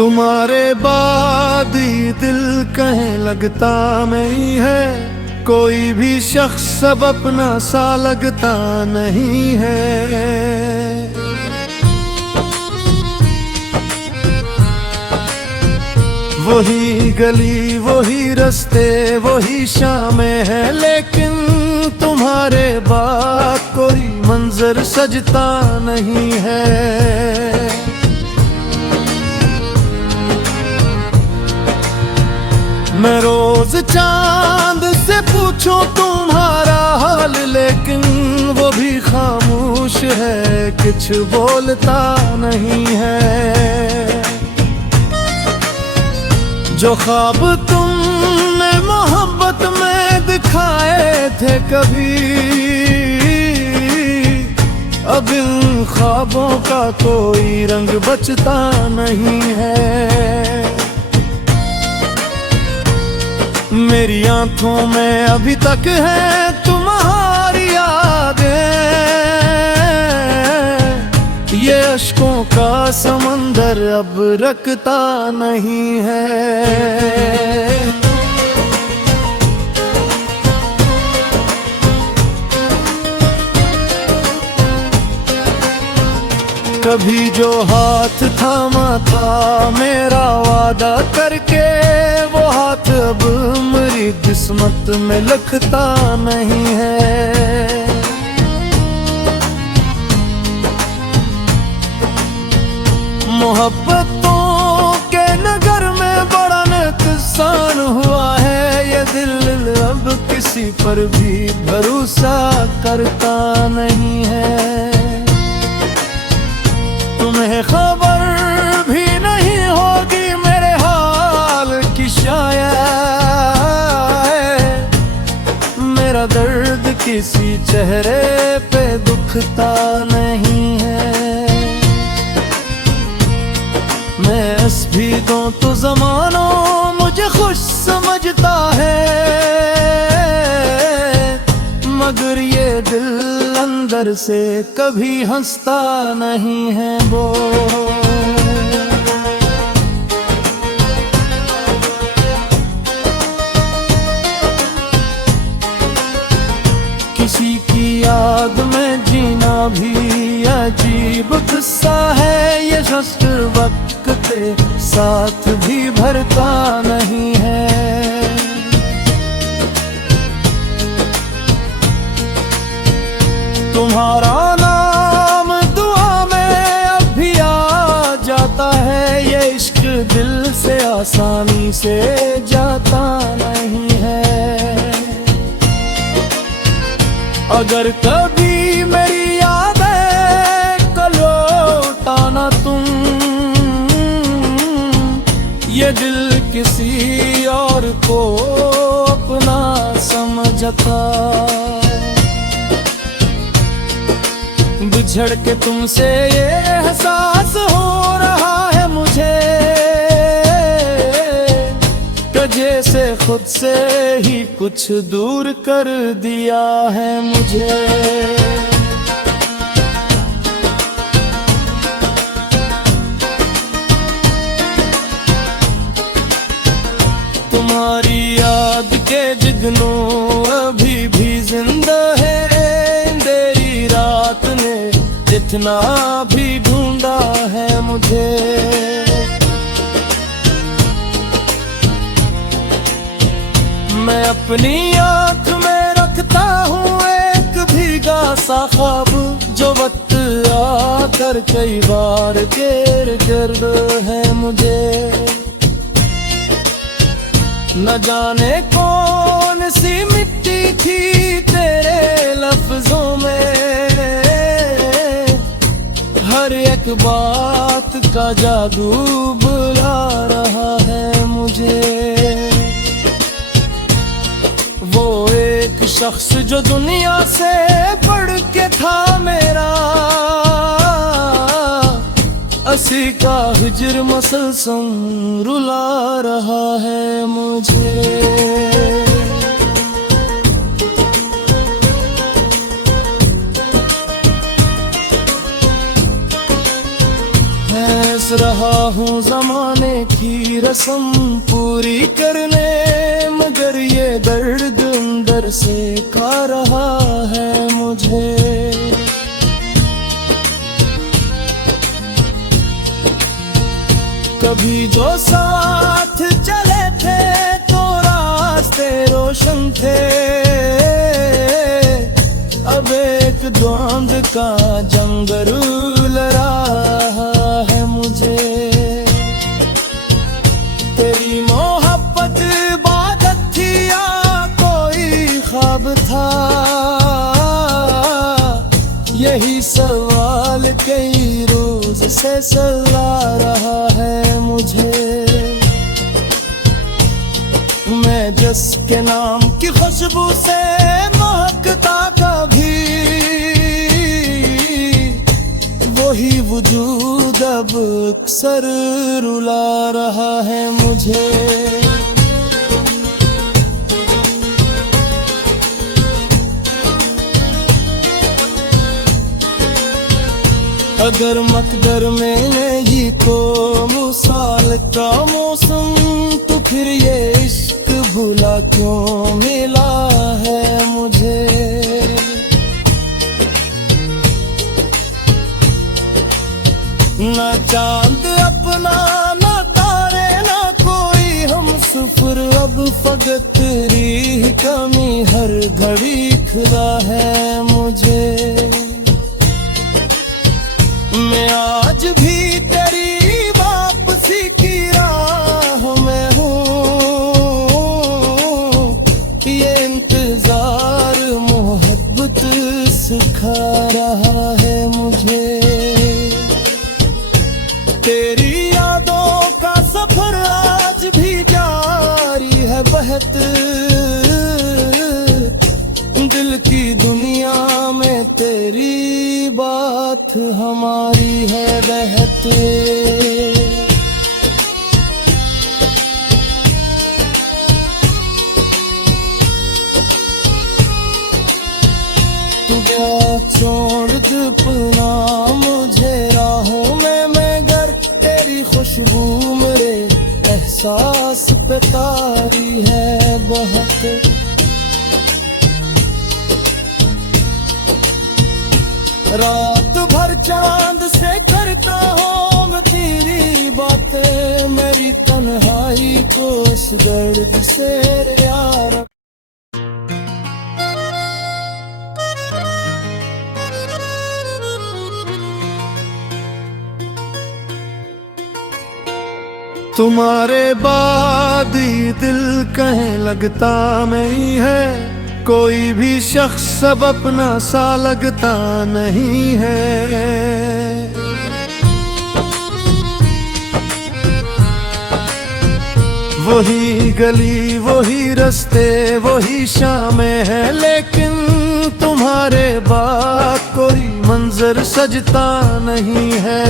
तुम्हारे बाद ही दिल कहीं लगता नहीं है, कोई भी शख्स सब अपना सा लगता नहीं है। वही गली वही रास्ते वही शामें है, लेकिन तुम्हारे बाद कोई मंजर सजता नहीं है। मैं रोज चांद से पूछूं तुम्हारा हाल, लेकिन वो भी खामोश है, कुछ बोलता नहीं है। जो ख्वाब तुमने मोहब्बत में दिखाए थे कभी, अब इन ख्वाबों का कोई रंग बचता नहीं है। मेरी आंखों में अभी तक है तुम्हारी यादें, ये अश्कों का समंदर अब रखता नहीं है। कभी जो हाथ थामा था मेरा वादा करके, वो हाथ अब मेरी किस्मत में लिखता नहीं है। मोहब्बतों के नगर में बड़ा नुकसान हुआ है, ये दिल अब किसी पर भी भरोसा करता नहीं है। तुम्हें खबर भी नहीं होगी मेरे हाल की शायद, मेरा दर्द किसी चेहरे पे दुखता नहीं है। मैं हंस भी दूं तो ज़माना मुझे खुश समझता है, मगर ये दिल अंदर से कभी हंसता नहीं है। वो किसी की याद में जीना भी अजीब किस्सा है, ये शख्स वक्त के साथ भी भरता नहीं है। तुम्हारा नाम दुआ में अब भी आ जाता है, ये इश्क दिल से आसानी से जाता नहीं है। अगर कभी मेरी यादें को लौटाना तुम, ये दिल किसी और को अपना समझता, बिछड़ के तुमसे ये एहसास हो रहा है मुझे, कि जैसे खुद से ही कुछ दूर कर दिया है मुझे। तुम्हारी याद के जिगनों अभी भी जिंदा है, अंधेरी रात ने जितना भी ढूंढा है मुझे। मैं अपनी आंख में रखता हूँ एक भीगा सा ख्वाब, जो वक्त आकर कई बार घेर गिर्द है मुझे। न जाने कौन सी मिट्टी थी तेरे लफ्जों में, हर एक बात का जादू बुला रहा है मुझे। वो एक शख्स जो दुनिया से बढ़ के था मेरा, असी का हिजर मसलसल रुला रहा है मुझे। रहा हूँ ज़माने की रस्म पूरी करने, मगर ये दर्द अंदर से खा रहा है मुझे। कभी जो साथ चले थे तो रास्ते रोशन थे, अब एक द्वंद का जंग रूल रहा है मुझे। तेरी मोहब्बत इबादत थी या कोई ख्वाब था, यही सवाल कई रोज से सला रहा है मुझे। मैं जिसके नाम की खुशबू से महकता कभी, वही वजूद अब अक्सर रुला रहा है मुझे। अगर मकदर में नहीं तो मुसाल का मौसम, तो फिर ये इश्क भूला क्यों मिला है मुझे। ना चांद अपना ना तारे ना कोई हम सफर, अब फकत तेरी कमी हर घड़ी खिला है मुझे। मैं आज भी तेरी वापसी की राह में हूँ, ये इंतजार मोहब्बत सिखा रहा है मुझे। तेरी यादों का सफर आज भी जारी है बहत, दिल की दुनिया में तेरी बात हमारी है बहत। तू क्या छोड़ दफना मुझे राहों में, मगर तेरी खुशबू मेरे एहसास पे तारी है बहुत। रात भर चांद से करता हूँ मैं तेरी बातें, मेरी तन्हाई को इस दर्द से यार। तुम्हारे बाद ही दिल कहीं लगता नहीं है, कोई भी शख्स सब अपना सा लगता नहीं है। वही गली वही रास्ते वही शामें है, लेकिन तुम्हारे बाद कोई मंजर सजता नहीं है।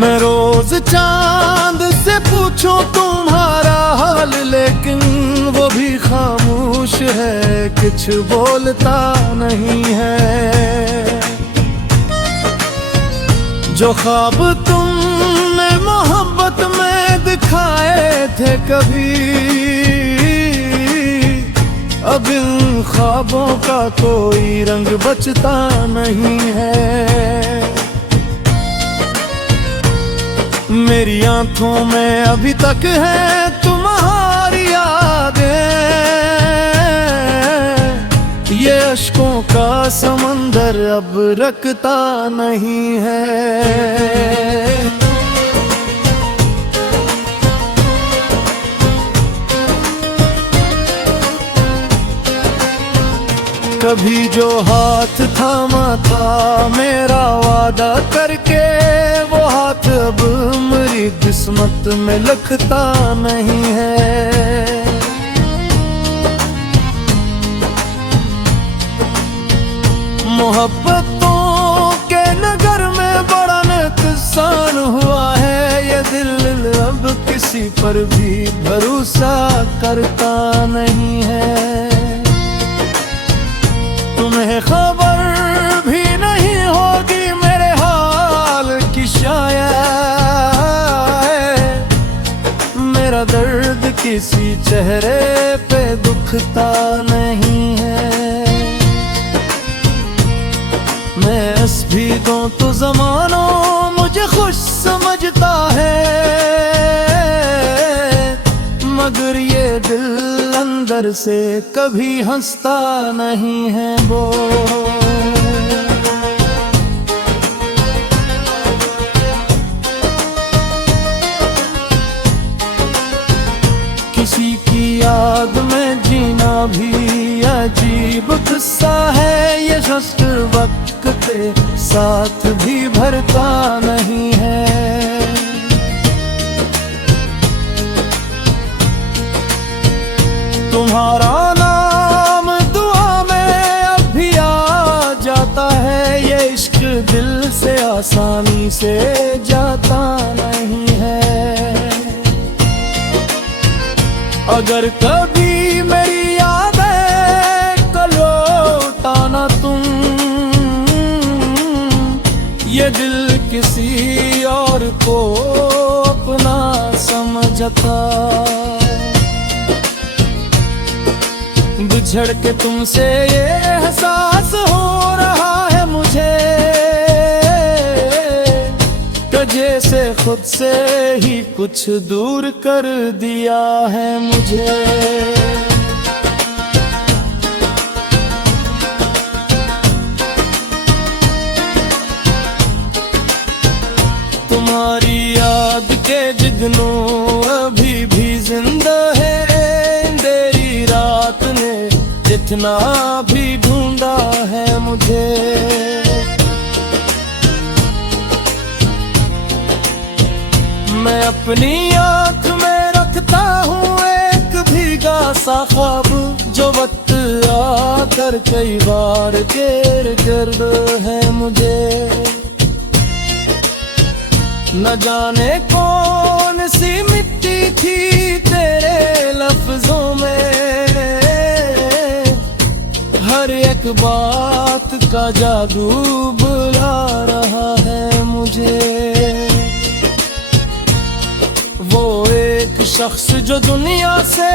मैं रोज चांद से पूछूं तुम्हारा हाल, लेकिन वो भी खामोश है, कुछ बोलता नहीं है। जो ख्वाब तुमने मोहब्बत में दिखाए थे कभी, अब इन ख्वाबों का कोई रंग बचता नहीं है। मेरी आंखों में अभी तक है तुम्हारी यादें, ये अश्कों का समंदर अब रखता नहीं है। कभी जो हाथ थामा था मेरा वादा करके, वो हाथ अब मेरी किस्मत में लिखता नहीं है। मोहब्बतों के नगर में बड़ा नुकसान हुआ है, ये दिल अब किसी पर भी भरोसा करता नहीं है। तुम्हें खबर भी नहीं हो मेरा दर्द किसी चेहरे पे दुखता नहीं है। मैं हंस भी दूं तो ज़माना मुझे खुश समझता है, मगर ये दिल अंदर से कभी हंसता नहीं है वो। किसी की याद में जीना भी अजीब किस्सा है, ये शख्स वक्त के साथ भी भरता नहीं है। तुम्हारा नाम दुआ में अब भी आ जाता है, ये इश्क दिल से आसानी से जाता नहीं है। अगर कभी मेरी यादें को लौटाना तुम, ये दिल किसी और को अपना समझता। बिछड़ के तुमसे ये एहसास हो रहा है मुझे, तो जैसे खुद से ही कुछ दूर कर दिया है मुझे। तुम्हारी याद के जिगनों अभी भी जिंदा है, अंधेरी रात ने जितना भी ढूंढा है मुझे। मैं अपनी आँख में रखता हूँ एक भीगा सा ख्वाब, जो वक्त आकर कई बार घेर गिर्द है मुझे। न जाने कौन सी मिट्टी थी तेरे लफ्जों में, हर एक बात का जादू बुला रहा है मुझे। वो एक शख्स जो दुनिया से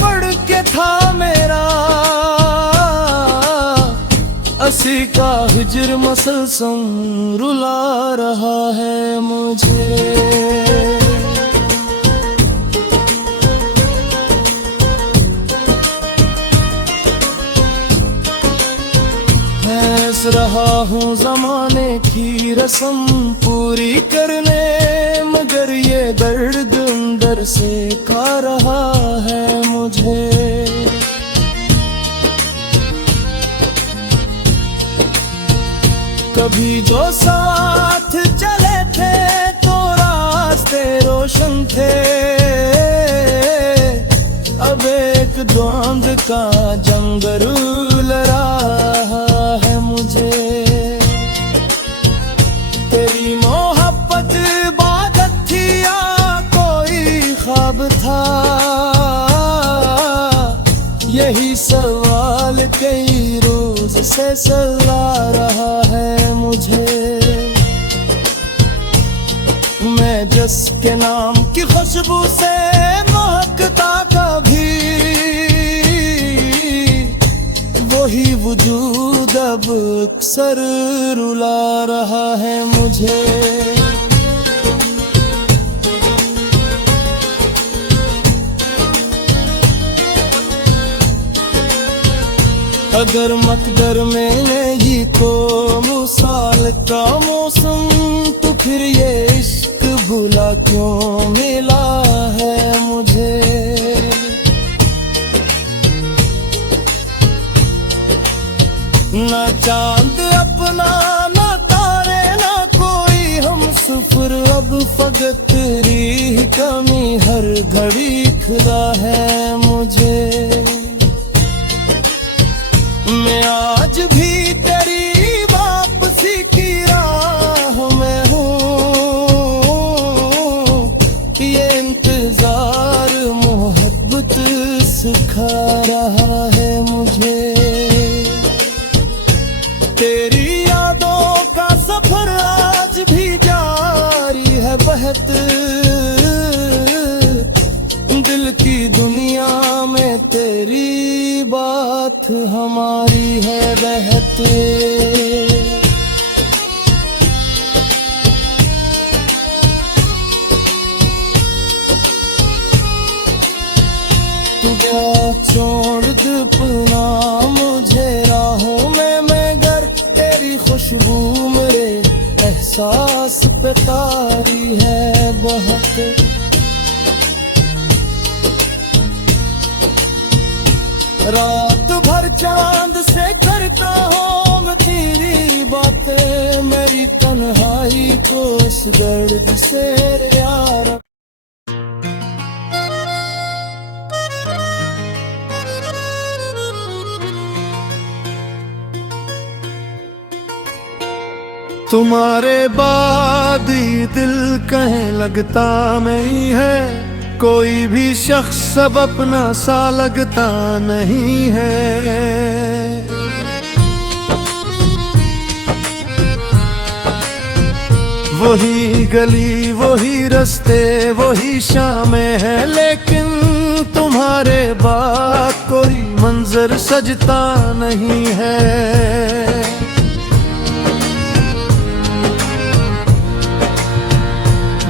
बढ़ के था मेरा, असी का हिजर मसलसल रुला रहा है मुझे। हंस रहा हूँ ज़माने की रस्म पूरी करने, मगर ये दर्द अंदर से खा रहा है मुझे। कभी जो साथ चले थे तो रास्ते रोशन थे, अब एक द्वंद का जंगल रहा है मुझे। तेरी मोहब्बत इबादत थी या कोई ख्वाब था, यही सवाल कई रोज से सला रहा है मुझे। मैं जिसके नाम की खुशबू से महकता कभी, वही वजूद अब अक्सर रुला रहा है मुझे। अगर मकदर में यही तो मुसाल का मौसम, तो फिर ये इश्क भूला क्यों मिला है मुझे। ना चांद अपना ना तारे ना कोई हम सफर, अब फकत तेरी कमी हर घड़ी खुदा है मुझे। मैं आज भी तेरी वापसी की राह में हूँ, ये इंतजार मोहब्बत सिखा रहा है मुझे। तेरी यादों का सफर आज भी जारी है बहत, दिल की दुनिया में तेरी बात हमारी है बहते। तू क्या छोड़ दे अपना मुझे राहों में, मगर तेरी खुशबू मेरे एहसास पे तारी है बहते। रात भर चांद से करता हूँ मैं तेरी बातें, मेरी तन्हाई को इस दर्द से यार। तुम्हारे बाद ही दिल कहीं लगता नहीं है, कोई भी शख्स सब अपना सा लगता नहीं है। वही गली वही रास्ते वही शामें है, लेकिन तुम्हारे बाद कोई मंजर सजता नहीं है।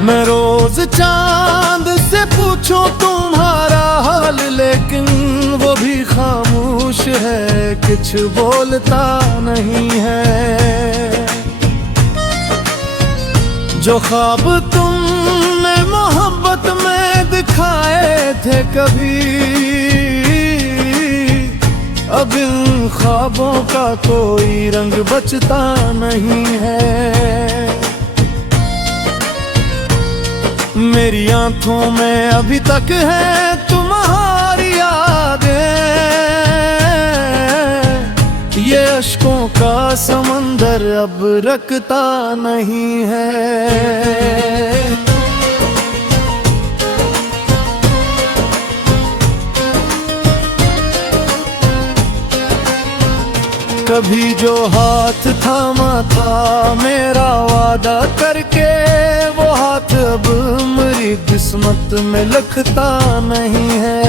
मैं रोज चांद से पूछूं तुम्हारा हाल, लेकिन वो भी खामोश है, कुछ बोलता नहीं है। जो ख्वाब तुमने मोहब्बत में दिखाए थे कभी, अब इन ख्वाबों का कोई रंग बचता नहीं है। मेरी आंखों में अभी तक है तुम्हारी यादें, ये अश्कों का समंदर अब रखता नहीं है। कभी जो हाथ थामा था मेरा वादा करके, वो हाथ अब मेरी किस्मत में लिखता नहीं है।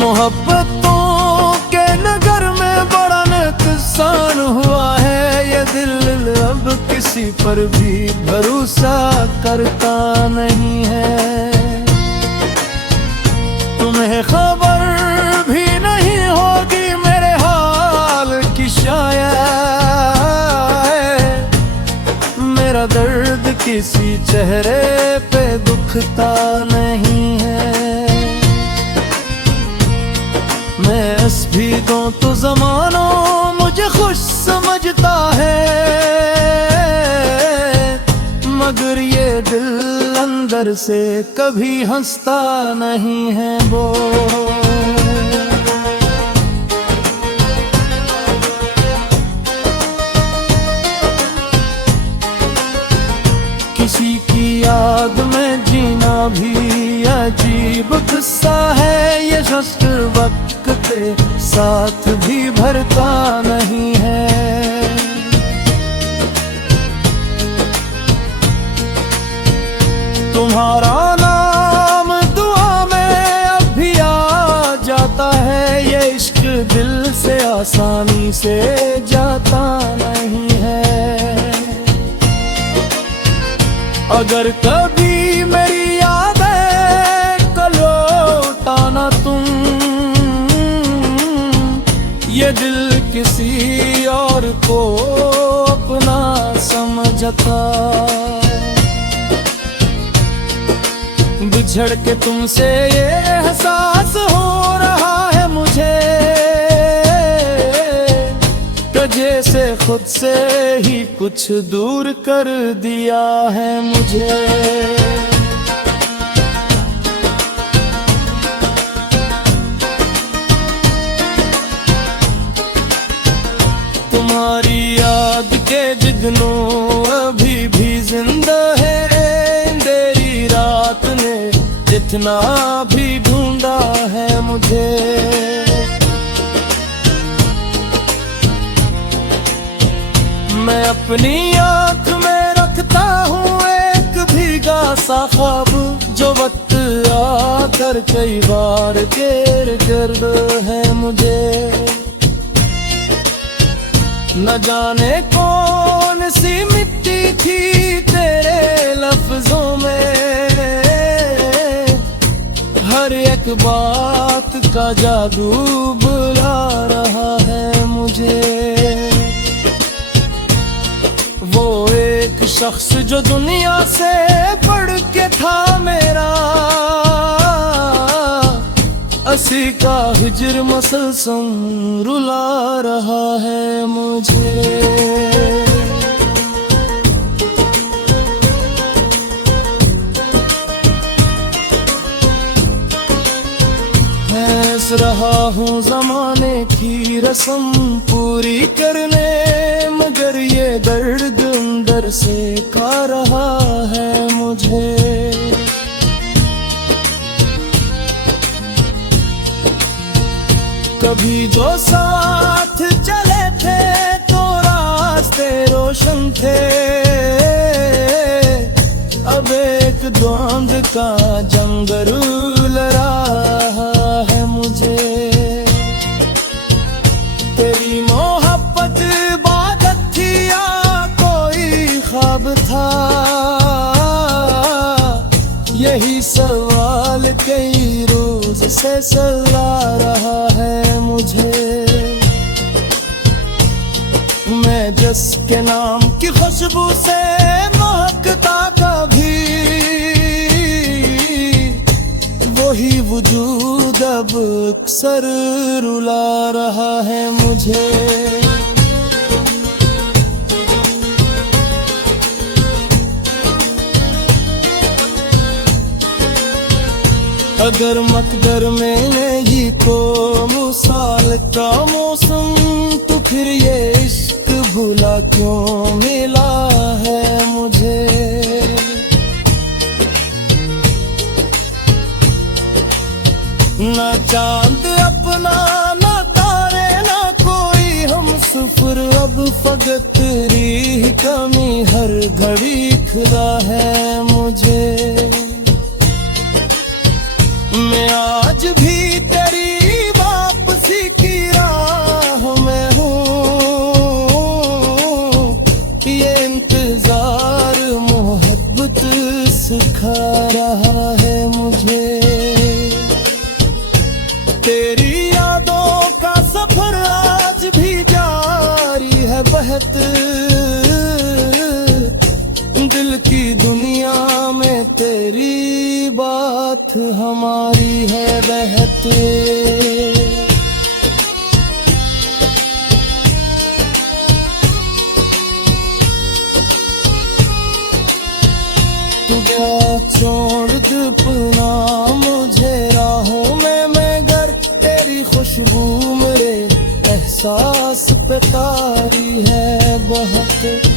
मोहब्बतों के नगर में बड़ा नुकसान हुआ है, ये दिल अब किसी पर भी भरोसा करता नहीं है। तुम्हें खबर भी नहीं होगी मेरे हाल की शायद, मेरा दर्द किसी चेहरे पे दुखता नहीं है। मैं हंस भी दूं तो ज़माना मुझे खुश समझता है, मगर ये दिल अंदर से कभी हंसता नहीं है वो। किसी की याद में जीना भी अजीब किस्सा है, ये शख्स वक्त के साथ भी भरता नहीं है। तुम्हारा नाम दुआ में अब भी आ जाता है, ये इश्क दिल से आसानी से जाता नहीं है। अगर कभी मेरी यादें को लौटाना तुम, ये दिल किसी और को अपना समझता। बिछड़ के तुमसे ये एहसास हो रहा है मुझे, तो जैसे खुद से ही कुछ दूर कर दिया है मुझे। तुम्हारी याद के जिगनों अभी भी जिंदा है, अंधेरी रात ने जितना भी ढूंढा है मुझे। मैं अपनी आँख में रखता रखता हूँ एक भीगा सा ख्वाब, जो वक्त आकर कई बार घेर गिर्द है मुझे। न जाने कौन सी मिट्टी थी तेरे लफ्जों में, हर एक बात का जादू बुला रहा है मुझे। वो एक शख्स जो दुनिया से बढ़ के था मेरा, असी का हिजर मसलसल रुला रहा है मुझे। हंस रहा हूँ ज़माने की रस्म पूरी करने, मगर ये दर्द अंदर से खा रहा है मुझे। कभी जो साथ चले थे तो रास्ते रोशन थे, अब एक द्वंद का जंगल रहा है मुझे। तेरी मोहब्बत इबादत थी या कोई ख्वाब था, यही सवाल कई रोज से सला रहा है मुझे। मैं जिसके नाम की खुशबू से महकता कभी, वही वजूद अब अक्सर रुला रहा है मुझे। अगर मकदर में नहीं तो मुसाल का मौसम, तो फिर ये इश्क भूला क्यों मिला है मुझे। ना चांद अपना ना तारे ना कोई हम सफर, अब फकत तेरी कमी हर घड़ी खिला है मुझे। मैं आज भी तेरी वापसी की राह में हूँ, ये इंतजार मोहब्बत सिखा रहा है मुझे। तेरी यादों का सफर आज भी जारी है बहत, दिल की दुनिया में तेरी बात हमारी है बहत। तू क्या छोड़ दफना मुझे राहों में, मगर तेरी खुशबू मेरे एहसास पे तारी है बहुत।